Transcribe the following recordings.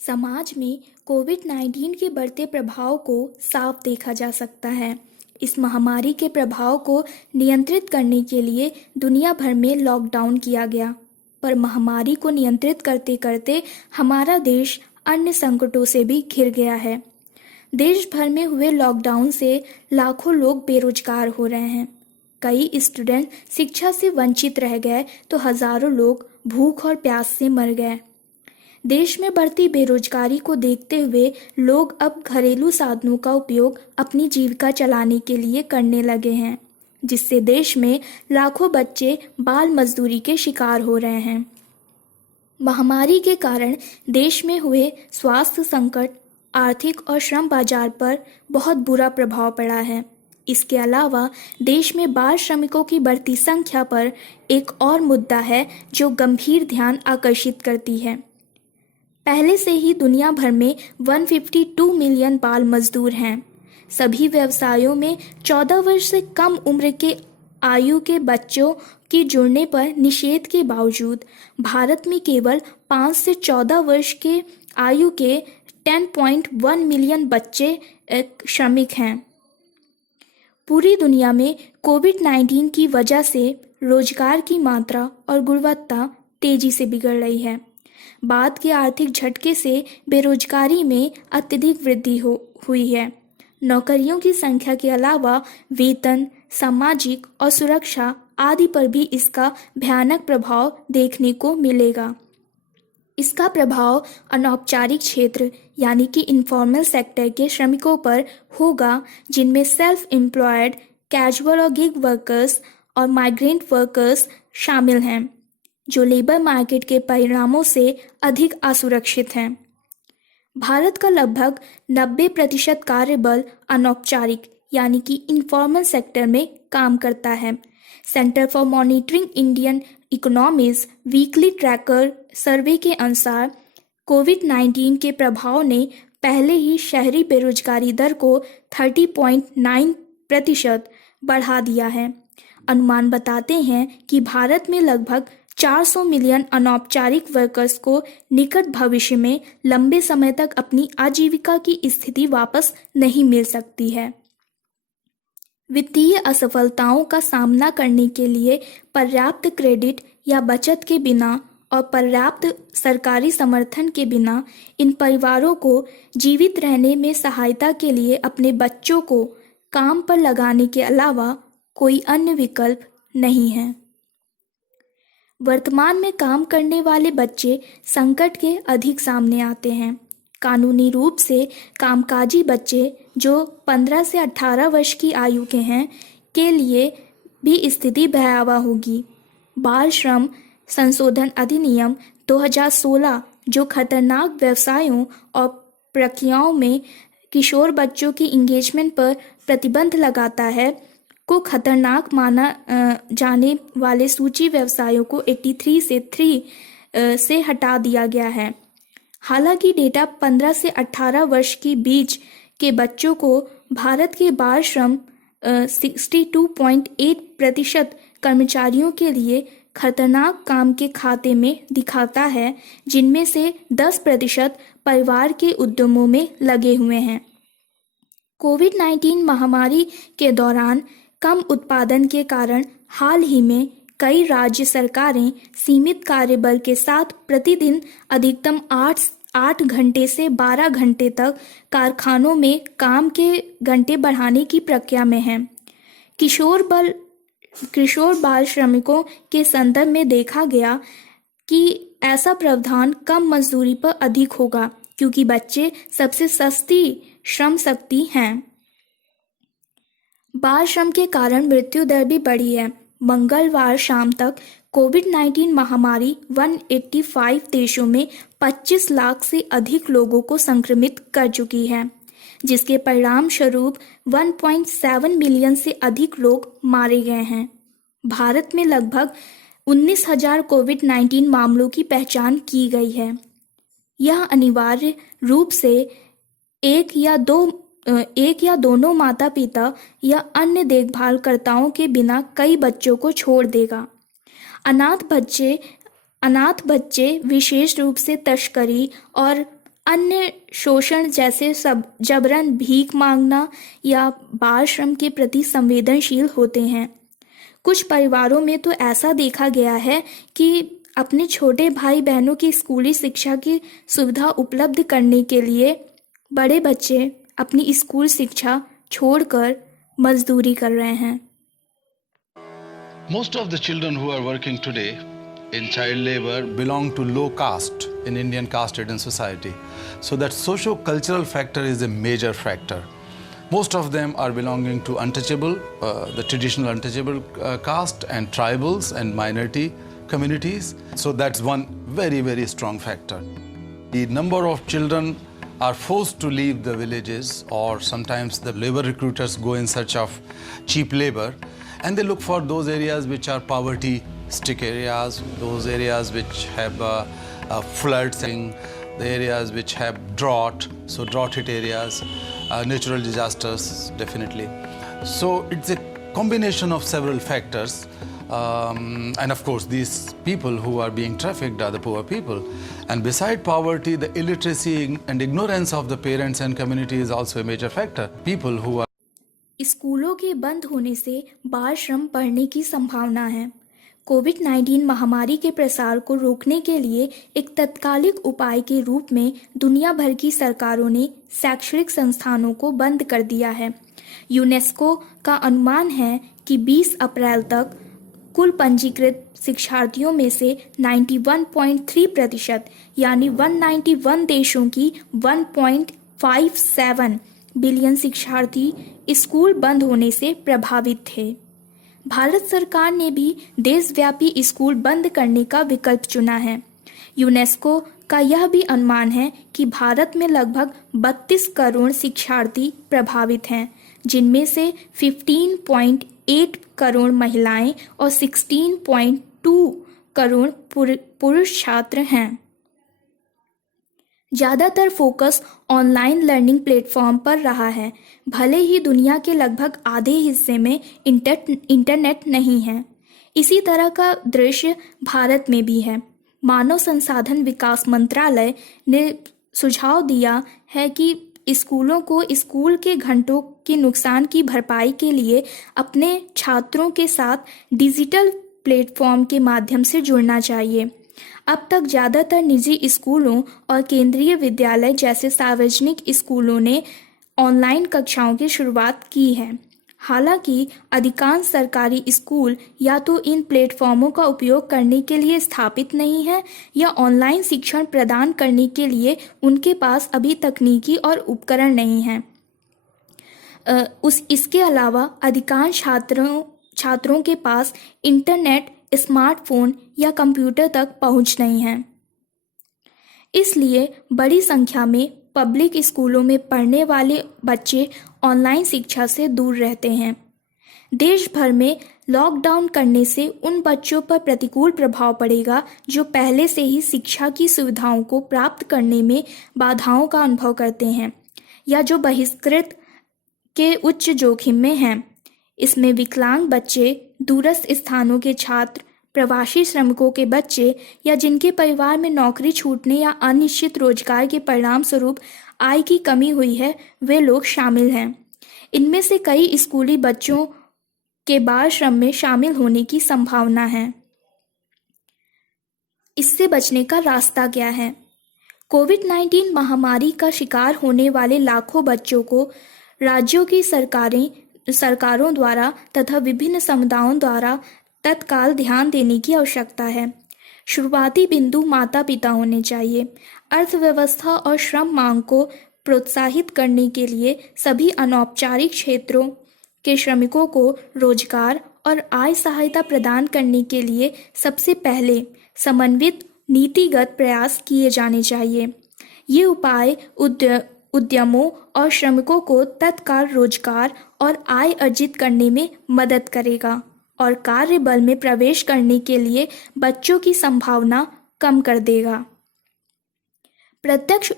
समाज में कोविड-19 के बढ़ते प्रभाव को साफ देखा जा सकता है। इस महामारी के प्रभाव को नियंत्रित करने के लिए दुनिया भर में लॉकडाउन किया गया, पर महामारी को नियंत्रित करते करते हमारा देश अन्य संकटों से भी घिर गया है। देश भर में हुए लॉकडाउन से लाखों लोग बेरोजगार हो रहे हैं। कई स्टूडेंट शिक्षा से वंचित रह गए तो हजारों लोग भूख और प्यास से मर गए। देश में बढ़ती बेरोजगारी को देखते हुए लोग अब घरेलू साधनों का उपयोग अपनी जीविका चलाने के लिए करने लगे हैं, जिससे देश में लाखों बच्चे बाल मजदूरी के शिकार हो रहे हैं। महामारी के कारण देश में हुए स्वास्थ्य संकट, आर्थिक और श्रम बाजार पर बहुत बुरा प्रभाव पड़ा है। इसके अलावा देश में बाल श्रमिकों की बढ़ती संख्या पर एक और मुद्दा है जो गंभीर ध्यान आकर्षित करती है। पहले से ही दुनिया भर में 152 मिलियन बाल मजदूर हैं। सभी व्यवसायों में 14 वर्ष से कम उम्र के आयु के बच्चों के जुड़ने पर निषेध के बावजूद भारत में केवल 5 से 14 वर्ष के आयु के 10.1 मिलियन बच्चे श्रमिक हैं। पूरी दुनिया में कोविड-19 की वजह से रोजगार की मात्रा और गुणवत्ता तेजी से बिगड़ रही है। बाद के आर्थिक झटके से बेरोजगारी में अत्यधिक वृद्धि हुई है। नौकरियों की संख्या के अलावा वेतन, सामाजिक और सुरक्षा आदि पर भी इसका भयानक प्रभाव देखने को मिलेगा। इसका प्रभाव अनौपचारिक क्षेत्र यानी कि इनफॉर्मल सेक्टर के श्रमिकों पर होगा, जिनमें सेल्फ एम्प्लॉयड, कैजुअल और गिग वर्कर्स और माइग्रेंट वर्कर्स शामिल हैं, जो लेबर मार्केट के परिणामों से अधिक असुरक्षित हैं। भारत का लगभग 90% कार्यबल अनौपचारिक यानी कि इनफॉर्मल सेक्टर में काम करता है। Centre for monitoring Indian economies weekly tracker survey के अनुसार कोविड-19 के प्रभाव ने पहले ही शहरी बेरोजगारी दर को 30.9% बढ़ा दिया है। अनुमान बताते हैं कि भारत में लगभग 400 मिलियन अनौपचारिक वर्कर्स को निकट भविष्य में लंबे समय तक अपनी आजीविका की स्थिति वापस नहीं मिल सकती है। वित्तीय असफलताओं का सामना करने के लिए पर्याप्त क्रेडिट या बचत के बिना और पर्याप्त सरकारी समर्थन के बिना इन परिवारों को जीवित रहने में सहायता के लिए अपने बच्चों को काम पर लगाने के अलावा कोई अन्य विकल्प नहीं है। वर्तमान में काम करने वाले बच्चे संकट के अधिक सामने आते हैं। कानूनी रूप से कामकाजी बच्चे जो 15 से 18 वर्ष की आयु के हैं के लिए भी स्थिति भयावह होगी। बाल श्रम संशोधन अधिनियम 2016 जो खतरनाक व्यवसायों और प्रक्रियाओं में किशोर बच्चों की इंगेजमेंट पर प्रतिबंध लगाता है, को खतरनाक माना जाने वाले सूची व्यवसायों को 83 से 3 से हटा दिया गया है। हालांकि डेटा 15 से 18 वर्ष के बीच के बच्चों को भारत के बाल श्रम 62.8% कर्मचारियों के लिए खतरनाक काम के खाते में दिखाता है, जिनमें से 10% परिवार के उद्यमों में लगे हुए हैं। कोविड-19 महामारी के दौरान कम उत्पादन के कारण हाल ही में कई राज्य सरकारें सीमित कार्यबल के साथ प्रतिदिन अधिकतम 8 घंटे से 12 घंटे तक कारखानों में काम के घंटे बढ़ाने की प्रक्रिया में हैं। किशोर बाल श्रमिकों के संदर्भ में देखा गया कि ऐसा प्रावधान कम मजदूरी पर अधिक होगा, क्योंकि बच्चे सबसे सस्ती श्रम शक्ति हैं। बाल श्रम के कारण मृत्यु दर भी बढ़ी है। मंगलवार शाम तक कोविड-19 महामारी 185 देशों में 25 लाख से अधिक लोगों को संक्रमित कर चुकी है, जिसके परिणाम स्वरूप 1.7 मिलियन से अधिक लोग मारे गए हैं। भारत में लगभग 19,000 कोविड-19 मामलों की पहचान की गई है। यह अनिवार्य रूप से एक या दोनों माता पिता या अन्य देखभालकर्ताओं के बिना कई बच्चों को छोड़ देगा। अनाथ बच्चे विशेष रूप से तस्करी और अन्य शोषण जैसे सब जबरन भीख मांगना या बाल श्रम के प्रति संवेदनशील होते हैं। कुछ परिवारों में तो ऐसा देखा गया है कि अपने छोटे भाई बहनों की स्कूली शिक्षा की सुविधा उपलब्ध करने के लिए बड़े बच्चे अपनी स्कूल शिक्षा छोड़कर मजदूरी कर रहे हैं। Most of the children who are working today in child labor belong to low caste in Indian caste-ridden society. So that socio-cultural factor is a major factor. Most of them are belonging to untouchable, the traditional untouchable caste and tribals and minority communities. So that's one very, very strong factor. The number of children are forced to leave the villages, or sometimes the labor recruiters go in search of cheap labor and they look for those areas which are poverty stick areas, those areas which have floods, the areas which have drought, so drought hit areas, natural disasters definitely. So it's a combination of several factors, and of course these people who are being trafficked are the poor people. And beside poverty, the illiteracy and ignorance of the parents and community is also a major factor. People who are स्कूलों के बंद होने से बाल श्रम बढ़ने की संभावना है। कोविड-19 महामारी के प्रसार को रोकने के लिए एक तत्कालिक उपाय के रूप में दुनिया भर की सरकारों ने शैक्षणिक संस्थानों को बंद कर दिया है। यूनेस्को का अनुमान है कि 20 अप्रैल तक कुल पंजीकृत शिक्षार्थियों में से 91.3% यानी 191 देशों की 1.57 बिलियन शिक्षार्थी स्कूल बंद होने से प्रभावित थे। भारत सरकार ने भी देशव्यापी स्कूल बंद करने का विकल्प चुना है। यूनेस्को का यह भी अनुमान है कि भारत में लगभग 32 करोड़ शिक्षार्थी प्रभावित हैं, जिनमें से 15.8 करोड़ महिलाएं और 16.2 करोड़ पुरुष छात्र हैं। ज़्यादातर फोकस ऑनलाइन लर्निंग प्लेटफॉर्म पर रहा है, भले ही दुनिया के लगभग आधे हिस्से में इंटरनेट नहीं है। इसी तरह का दृश्य भारत में भी है। मानव संसाधन विकास मंत्रालय ने सुझाव दिया है कि स्कूलों को स्कूल के घंटों के नुकसान की भरपाई के लिए अपने छात्रों के साथ डिजिटल प्लेटफॉर्म के माध्यम से जुड़ना चाहिए। अब तक ज़्यादातर निजी स्कूलों और केंद्रीय विद्यालय जैसे सार्वजनिक स्कूलों ने ऑनलाइन कक्षाओं की शुरुआत की है। हालांकि अधिकांश सरकारी स्कूल या तो इन प्लेटफॉर्मों का उपयोग करने के लिए स्थापित नहीं है या ऑनलाइन शिक्षण प्रदान करने के लिए उनके पास अभी तकनीकी और उपकरण नहीं हैं। इसके अलावा अधिकांश छात्रों के पास इंटरनेट, स्मार्टफोन या कंप्यूटर तक पहुंच नहीं है। इसलिए बड़ी संख्या में पब्लिक स्कूलों में पढ़ने वाले बच्चे ऑनलाइन शिक्षा से दूर रहते हैं। देश भर में लॉकडाउन करने से उन बच्चों पर प्रतिकूल प्रभाव पड़ेगा जो पहले से ही शिक्षा की सुविधाओं को प्राप्त करने में बाधाओं का अनुभव करते हैं या जो बहिष्कृत के उच्च जोखिम में हैं। इसमें विकलांग बच्चे, दूरस्थ स्थानों के छात्र, प्रवासी श्रमिकों के बच्चे या जिनके परिवार में नौकरी छूटने या अनिश्चित रोजगार के परिणाम स्वरूप आय की कमी हुई है, वे लोग शामिल हैं। इनमें से कई स्कूली बच्चों के बाल श्रम में शामिल होने की संभावना है। इससे बचने का रास्ता क्या है? कोविड-19 महामारी का शिकार होने वाले लाखों बच्चों को राज्यों की सरकारों द्वारा तथा विभिन्न समुदायों द्वारा तत्काल ध्यान देने की आवश्यकता है। शुरुआती बिंदु माता पिता होने चाहिए। अर्थव्यवस्था और श्रम मांग को प्रोत्साहित करने के लिए सभी अनौपचारिक क्षेत्रों के श्रमिकों को रोजगार और आय सहायता प्रदान करने के लिए सबसे पहले समन्वित नीतिगत प्रयास किए जाने चाहिए। ये उपाय उद्यमों और श्रमिकों को तत्काल रोजगार और आय अर्जित करने में मदद करेगा और कार्य बल में प्रवेश करने के लिए बच्चों की संभावना कम कर देगा। प्रत्यक्ष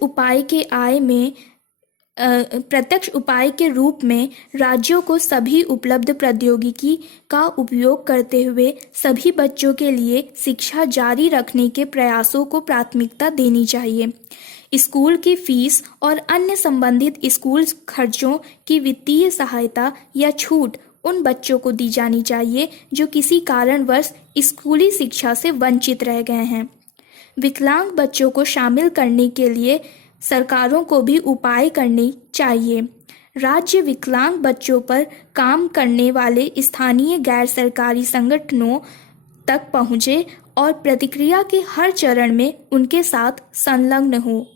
उपाय के रूप में राज्यों को सभी उपलब्ध प्रौद्योगिकी का उपयोग करते हुए सभी बच्चों के लिए शिक्षा जारी रखने के प्रयासों को प्राथमिकता देनी चाहिए। स्कूल की फीस और अन्य संबंधित स्कूल खर्चों की वित्तीय सहायता या छूट उन बच्चों को दी जानी चाहिए जो किसी कारणवश स्कूली शिक्षा से वंचित रह गए हैं। विकलांग बच्चों को शामिल करने के लिए सरकारों को भी उपाय करने चाहिए। राज्य विकलांग बच्चों पर काम करने वाले स्थानीय गैर सरकारी संगठनों तक पहुंचे और प्रतिक्रिया के हर चरण में उनके साथ संलग्न हो।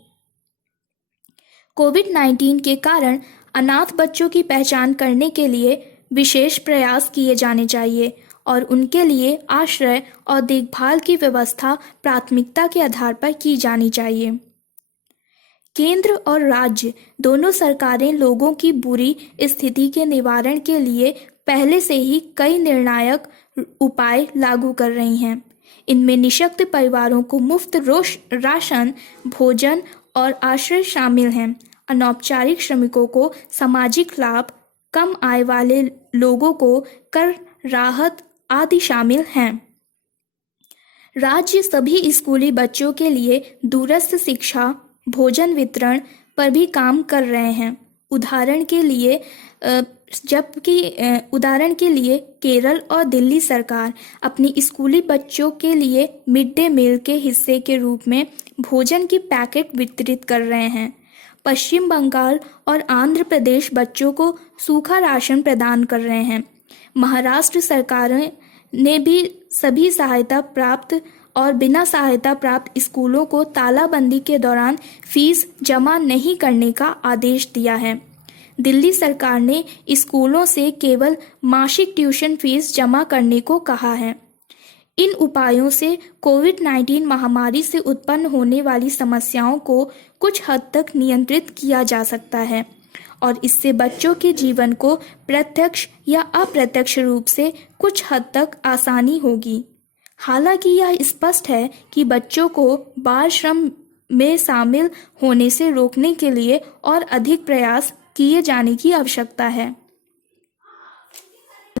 कोविड-19 के कारण अनाथ बच्चों की पहचान करने के लिए विशेष प्रयास किए जाने चाहिए और उनके लिए आश्रय और देखभाल की व्यवस्था प्राथमिकता के आधार पर की जानी चाहिए। केंद्र और राज्य दोनों सरकारें लोगों की बुरी स्थिति के निवारण के लिए पहले से ही कई निर्णायक उपाय लागू कर रही हैं। इनमें निःशक्त परिवारों को मुफ्त राशन, भोजन और आश्रय शामिल हैं। अनौपचारिक श्रमिकों को सामाजिक लाभ, कम आय वाले लोगों को कर राहत आदि शामिल हैं। राज्य सभी स्कूली बच्चों के लिए दूरस्थ शिक्षा, भोजन वितरण पर भी काम कर रहे हैं। उदाहरण के लिए केरल और दिल्ली सरकार अपनी स्कूली बच्चों के लिए मिड डे मील के हिस्से के रूप में भोजन की पैकेट वितरित कर रहे हैं। पश्चिम बंगाल और आंध्र प्रदेश बच्चों को सूखा राशन प्रदान कर रहे हैं। महाराष्ट्र सरकार ने भी सभी सहायता प्राप्त और बिना सहायता प्राप्त स्कूलों को तालाबंदी के दौरान फीस जमा नहीं करने का आदेश दिया है। दिल्ली सरकार ने स्कूलों से केवल मासिक ट्यूशन फीस जमा करने को कहा है। इन उपायों से कोविड-19 महामारी से उत्पन्न होने वाली समस्याओं को कुछ हद तक नियंत्रित किया जा सकता है और इससे बच्चों के जीवन को प्रत्यक्ष या अप्रत्यक्ष रूप से कुछ हद तक आसानी होगी। हालांकि यह स्पष्ट है कि बच्चों को बाल श्रम में शामिल होने से रोकने के लिए और अधिक प्रयास किए जाने की आवश्यकता है।